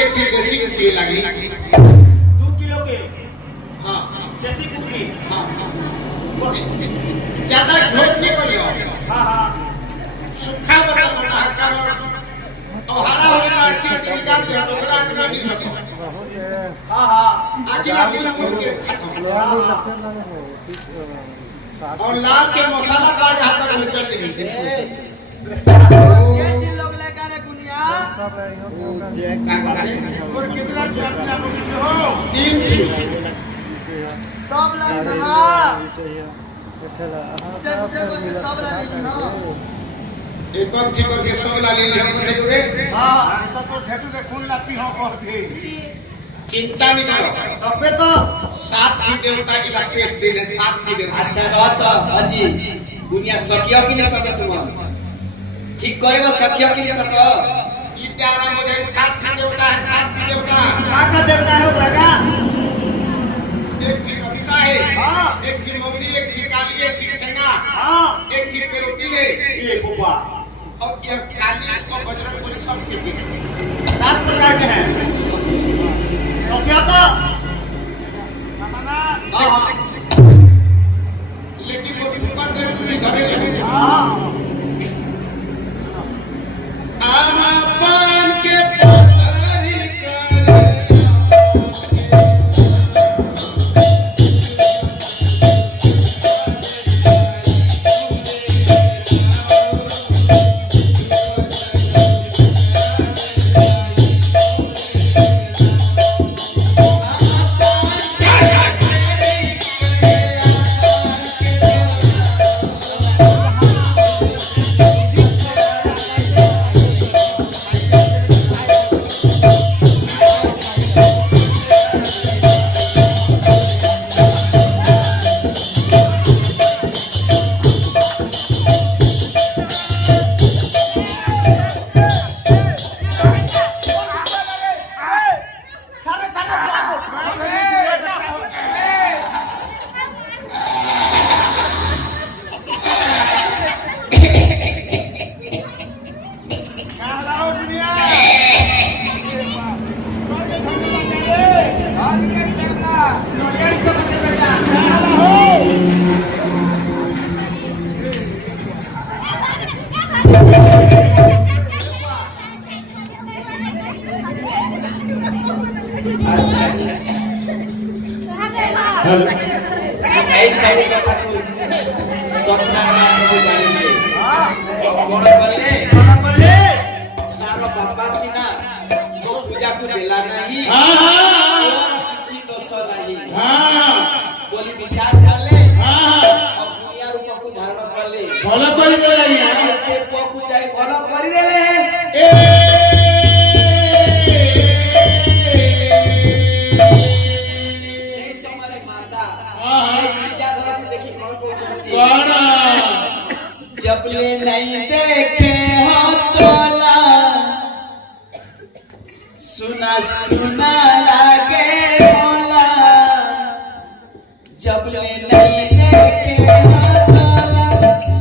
एक की देसी कुकरी लगी 2 किलो के हाँ देसी कुकरी हाँ ज्यादा झोट नहीं करियो हाँ सुखा बता बता हक्का और हरा हो गया ऐसी ऐसी निकाल दिया दूसरा आदमी नहीं सकता हाँ आगे आगे बोल के और लाल के मसाला का जहाँ तक निकल नहीं ये जिन लोग लेकर आने दुनिया सब और कितना चार्ज हो 3 सब लाइन एक बार ठीक करके सब ला ले लिया मुझे जुड़े हाँ तो ठेठू के खून लाती हो कहते चिंता नहीं करो सब पे तो 7 की देवता की केस दे दे 7 की देवता अच्छा बात अजी दुनिया सकियो कि नहीं सके सुनो ठीक करे बस सकियो कि नहीं सको इत्यारा मुझे 7 की देवता है 7 की देवता का देवता है प्रगा एक की रक्षा है हाँ एक की मौली एक की काली एक की ठेंगा हाँ एक की पेरोती ले ये बुआ और ये काली को बजरंग बली सब के 7 प्रकार के हैं तो क्या था हाँ लेकिन वो बात नहीं घरे लगे हाँ आमापान के पतारी अच्छा ऐसा कथा को सब नाम को जानिए और कौन बोले तारो बाबा सिना तो पूजा को देला नहीं किसी तो सो नहीं बोली विचार चले और दुनिया रूप को धारण कर ले भला कर दे से को जाई भला कर देले जबले नहीं देखे हो तोला सुना सुना लागे बोला जबले नहीं देखे हो तोला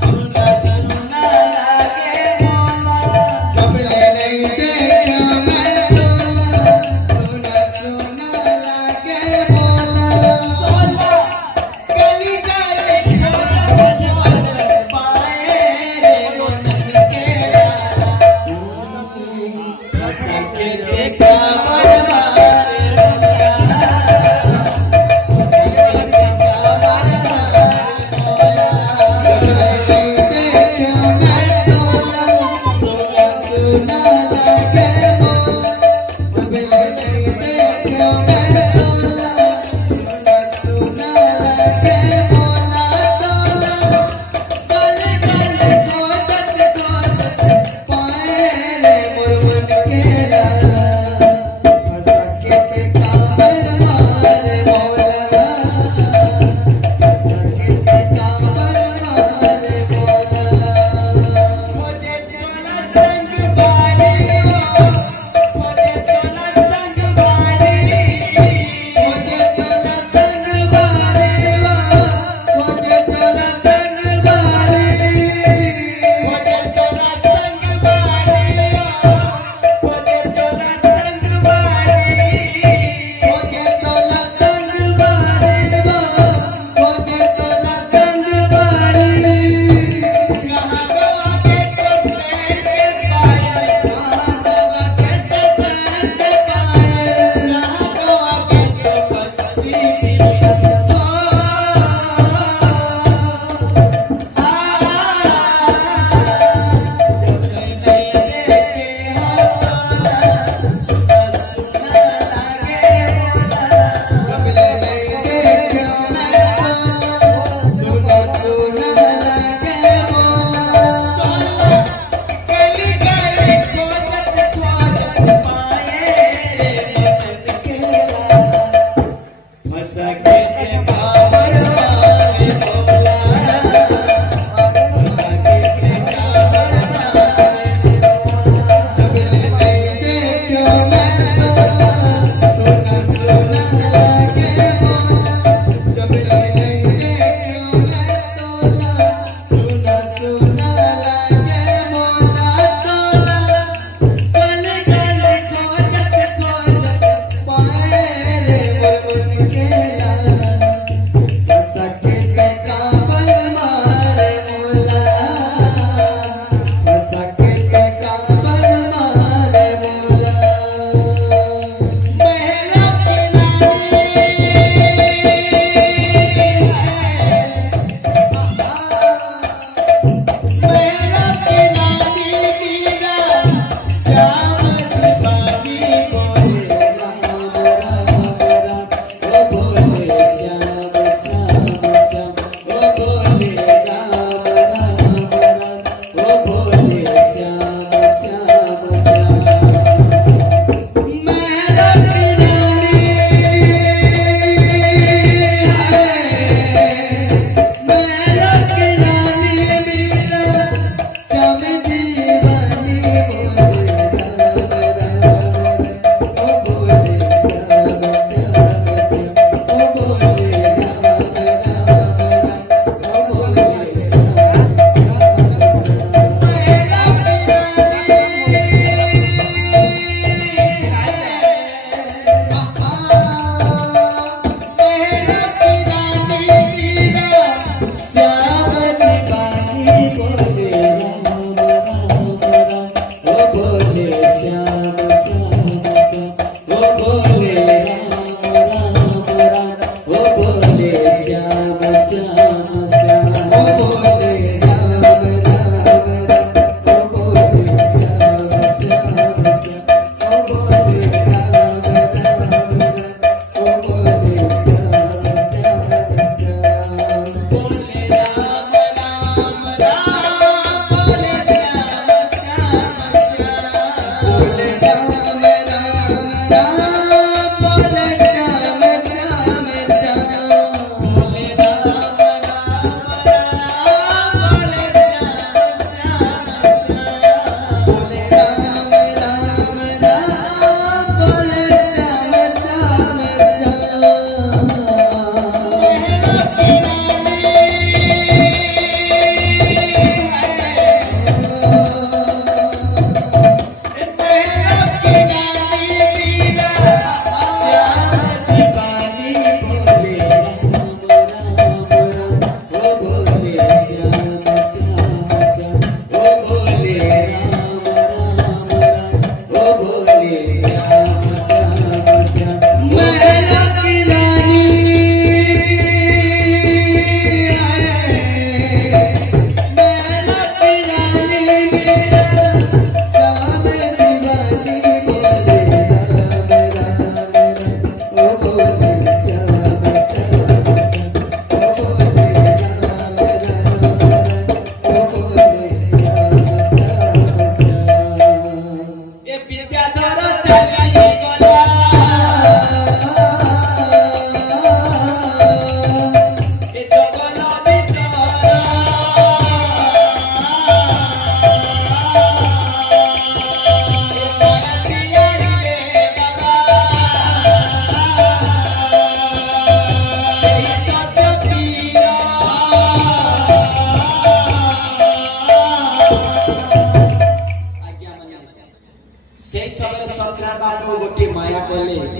सुना सुना लागे बोला जबले नहीं देखे मैं तोला सुना सुना लागे बोला गली गली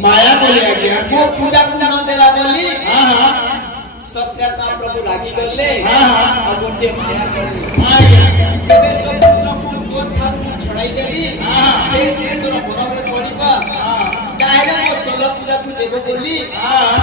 माया बोले आज्ञा वो पूजा पूजा न देला बोली हां हां सबसे अपना प्रभु लागी गले हां हां अब गोटे माया बोली आज्ञा जबे तो प्रभु को थार छड़ाई देली हां से तो मन में पड़ीबा हां काहे ना सोलह पूजा तू देबो बोली हां